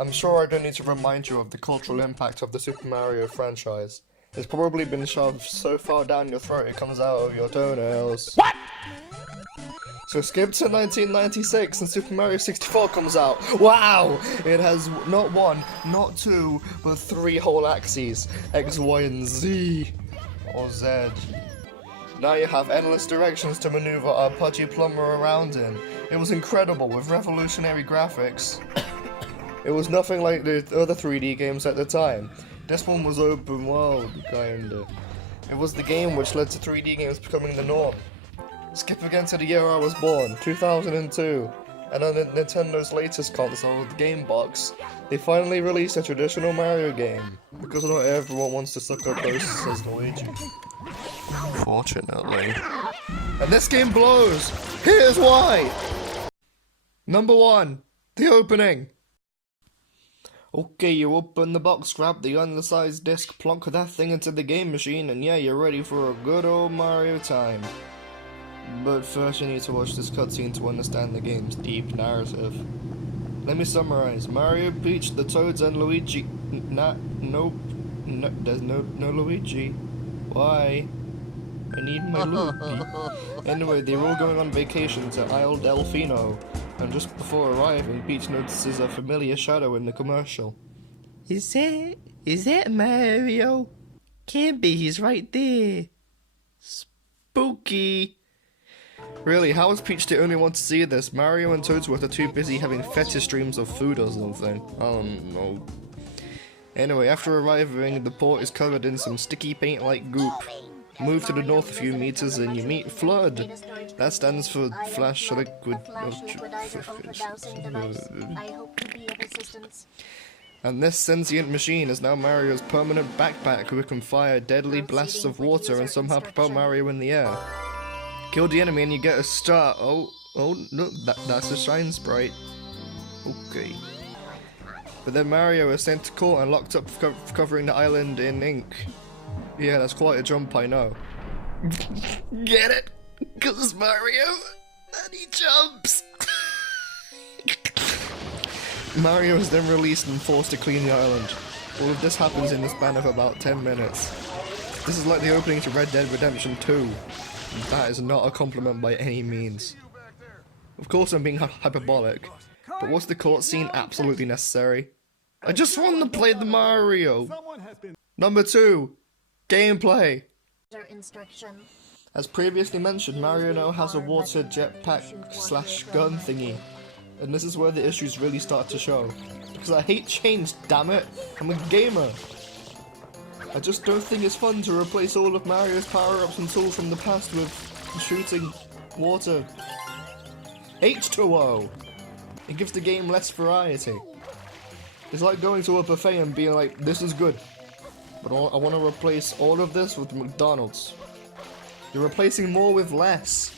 I'm sure I don't need to remind you of the cultural impact of the Super Mario franchise. It's probably been shoved so far down your throat it comes out of your toenails. What? So skip to 1996 and Super Mario 64 comes out. Wow! It has not one, not two, but three whole axes. X, Y, and Z. Or Z. Now you have endless directions to maneuver a pudgy plumber around in. It was incredible with revolutionary graphics. It was nothing like the other 3D games at the time. This one was open world, kinda. It was the game which led to 3D games becoming the norm. Skip again to the year I was born, 2002, and on Nintendo's latest console, the Game Box, they finally released a traditional Mario game, because not everyone wants to suck up ghosts as Luigi. Fortunately. And this game blows! Here's why! Number 1, the opening. Okay, you open the box, grab the undersized disc, plonk that thing into the game machine, and yeah, you're ready for a good old Mario time. But first you need to watch this cutscene to understand the game's deep narrative. Let me summarize. Mario, Peach, the Toads, and Luigi... there's no Luigi. Why? I need my Luigi. Anyway, they're all going on vacation to Isle Delfino, and just before arriving, Peach notices a familiar shadow in the commercial. Is that Mario? Can't be, he's right there. Spooky. Really, how is Peach the only one to see this? Mario and Toadsworth are too busy having fetish dreams of food or something. I don't know. Anyway, after arriving, the port is covered in some sticky paint-like goop. Move to the north a few meters and you meet FLUDD. That stands for Flash Liquid... And this sentient machine is now Mario's permanent backpack who can fire deadly blasts of water and somehow propel Mario in the air. Kill the enemy and you get a star. Oh no, that's a shine sprite. Okay. But then Mario is sent to court and locked up for covering the island in ink. Yeah, that's quite a jump, I know. Get it? 'Cause it's Mario and he jumps. Mario is then released and forced to clean the island. All of this happens in the span of about 10 minutes. This is like the opening to Red Dead Redemption 2. That is not a compliment by any means. Of course I'm being hyperbolic, but was the court scene absolutely necessary? I just want to play the Mario! Number 2. Gameplay. As previously mentioned, Mario now has a water jetpack / gun thingy. And this is where the issues really start to show. Because I hate change, damn it! I'm a gamer! I just don't think it's fun to replace all of Mario's power-ups and tools from the past with shooting water. H2O! It gives the game less variety. It's like going to a buffet and being like, this is good, but I want to replace all of this with McDonald's. You're replacing more with less.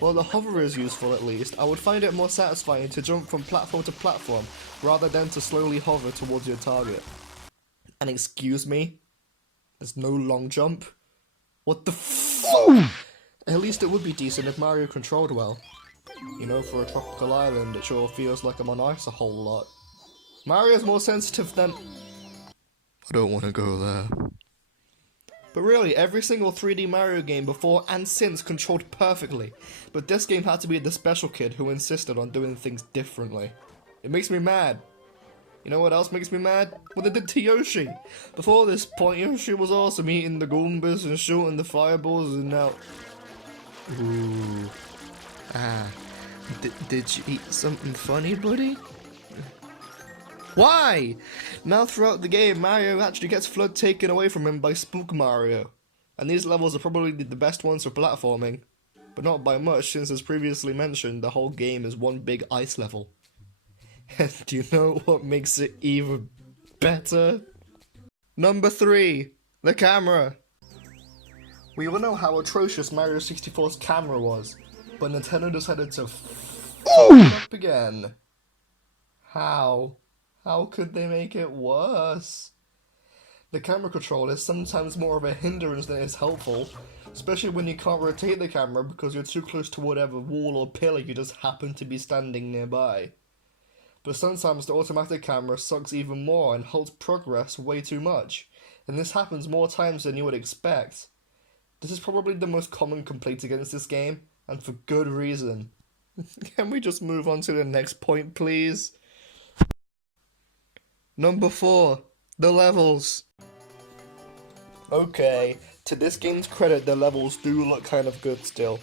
Well, the hover is useful at least. I would find it more satisfying to jump from platform to platform rather than to slowly hover towards your target. And excuse me? There's no long jump? What the f- At least it would be decent if Mario controlled well. You know, for a tropical island, it sure feels like I'm on ice a whole lot. Mario's more sensitive than... I don't want to go there. But really, every single 3D Mario game before and since controlled perfectly. But this game had to be the special kid who insisted on doing things differently. It makes me mad. You know what else makes me mad? What they did to Yoshi. Before this point, Yoshi was awesome, eating the Goombas and shooting the fireballs, and now... Ooh. Ah. Did you eat something funny, buddy? Why? Now throughout the game, Mario actually gets FLUDD taken away from him by Spook Mario. And these levels are probably the best ones for platforming. But not by much, since as previously mentioned, the whole game is one big ice level. And do you know what makes it even better? Number 3. The camera. We all know how atrocious Mario 64's camera was, but Nintendo decided to f*** it up again. How? How could they make it worse? The camera control is sometimes more of a hindrance than it's helpful, especially when you can't rotate the camera because you're too close to whatever wall or pillar you just happen to be standing nearby. But sometimes the automatic camera sucks even more and halts progress way too much, and this happens more times than you would expect. This is probably the most common complaint against this game, and for good reason. Can we just move on to the next point, please? Number 4. The levels. Okay, to this game's credit, the levels do look kind of good still.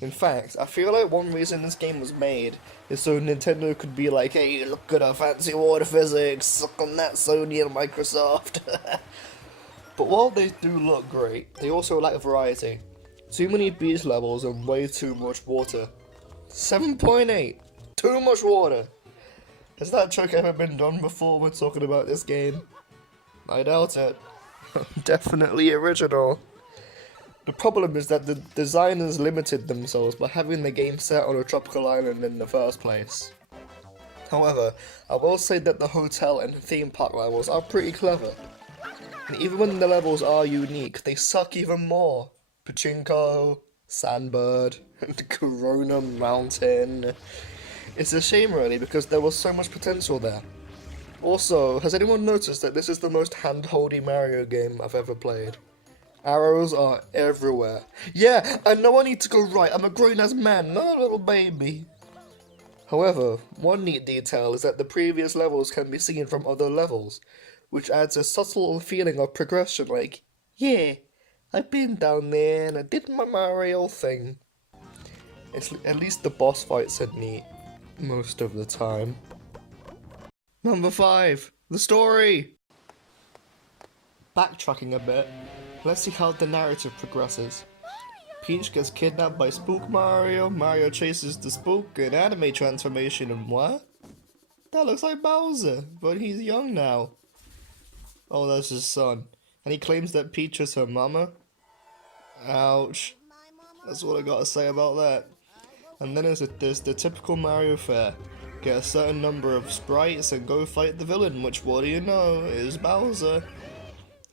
In fact, I feel like one reason this game was made is so Nintendo could be like, hey, look at our fancy water physics, suck on that, Sony and Microsoft. But while they do look great, they also lack variety. Too many beach levels and way too much water. 7.8. Too much water. Has that joke ever been done before when talking about this game? I doubt it. Definitely original. The problem is that the designers limited themselves by having the game set on a tropical island in the first place. However, I will say that the hotel and theme park levels are pretty clever. And even when the levels are unique, they suck even more. Pachinko, Sandbird, and Corona Mountain. It's a shame really, because there was so much potential there. Also, has anyone noticed that this is the most hand-holdy Mario game I've ever played? Arrows are everywhere. Yeah, I know I need to go right, I'm a grown-ass man, not a little baby. However, one neat detail is that the previous levels can be seen from other levels, which adds a subtle feeling of progression like, yeah, I've been down there and I did my Mario thing. At least the boss fights are neat, most of the time. Number 5. The story! Backtracking a bit, let's see how the narrative progresses. Peach gets kidnapped by Spook Mario, Mario chases the spook, an anime transformation, and what? That looks like Bowser, but he's young now. Oh, that's his son. And he claims that Peach is her mama? Ouch. That's what I gotta say about that. And then there's the typical Mario fare. Get a certain number of sprites and go fight the villain, which, what do you know, is Bowser.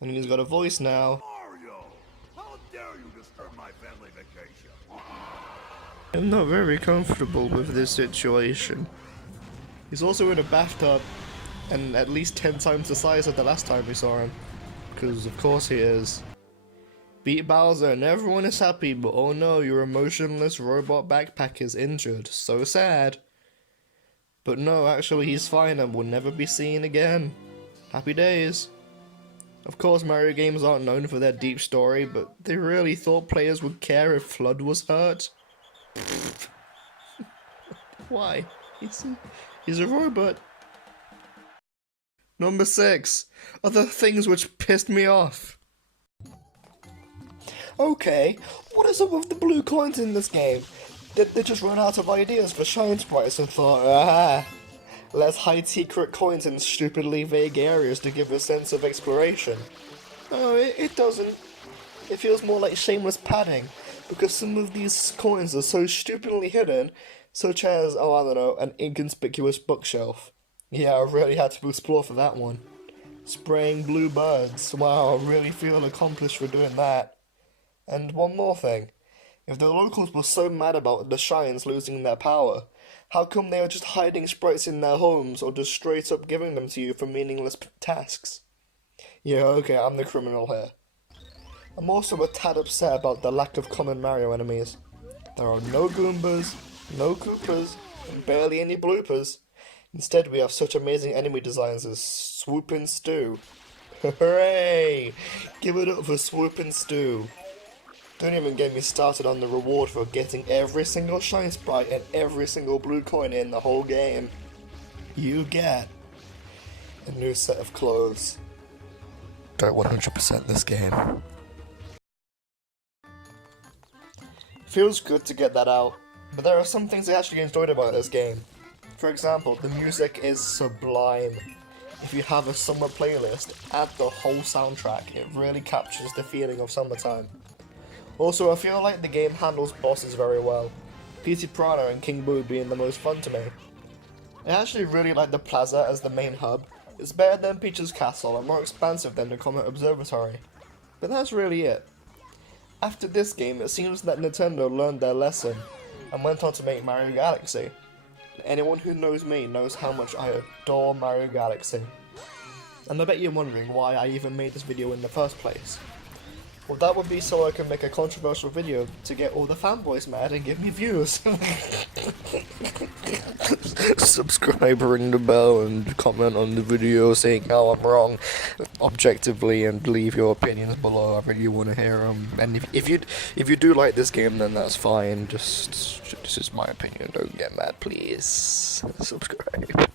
And he's got a voice now. Mario, how dare you disturb my family vacation? I'm not very comfortable with this situation. He's also in a bathtub, and at least 10 times the size of the last time we saw him. Because of course he is. Beat Bowser and everyone is happy, but oh no, your emotionless robot backpack is injured. So sad. But no, actually he's fine and will never be seen again. Happy days. Of course Mario games aren't known for their deep story, but they really thought players would care if Flood was hurt? Why? He's a robot. Number 6. Other things which pissed me off. Okay, what is up with the blue coins in this game? Did they just run out of ideas for shine sprites and thought, let's hide secret coins in stupidly vague areas to give a sense of exploration? No, it doesn't. It feels more like shameless padding, because some of these coins are so stupidly hidden, such as, oh I don't know, an inconspicuous bookshelf. Yeah, I really had to explore for that one. Spraying blue birds, wow, I really feel accomplished for doing that. And one more thing. If the locals were so mad about the shines losing their power, how come they are just hiding sprites in their homes or just straight up giving them to you for meaningless tasks? Yeah, okay, I'm the criminal here. I'm also a tad upset about the lack of common Mario enemies. There are no Goombas, no Koopas, and barely any bloopers. Instead, we have such amazing enemy designs as Swoopin' Stew. Hooray! Give it up for Swoopin' Stew. Don't even get me started on the reward for getting every single shine sprite and every single blue coin in the whole game. You get a new set of clothes. Don't 100% this game. Feels good to get that out, but there are some things I actually enjoyed about this game. For example, the music is sublime. If you have a summer playlist, add the whole soundtrack, it really captures the feeling of summertime. Also, I feel like the game handles bosses very well, P.T. Piranha and King Boo being the most fun to me. I actually really like the plaza as the main hub. It's better than Peach's castle and more expansive than the Comet Observatory. But that's really it. After this game, it seems that Nintendo learned their lesson and went on to make Mario Galaxy. Anyone who knows me knows how much I adore Mario Galaxy. And I bet you're wondering why I even made this video in the first place. Well, that would be so I can make a controversial video to get all the fanboys mad and give me views. Subscribe, ring the bell, and comment on the video saying how I'm wrong objectively, and leave your opinions below. I really want to hear them. And if you do like this game, then that's fine. Just this is my opinion. Don't get mad, please. Subscribe.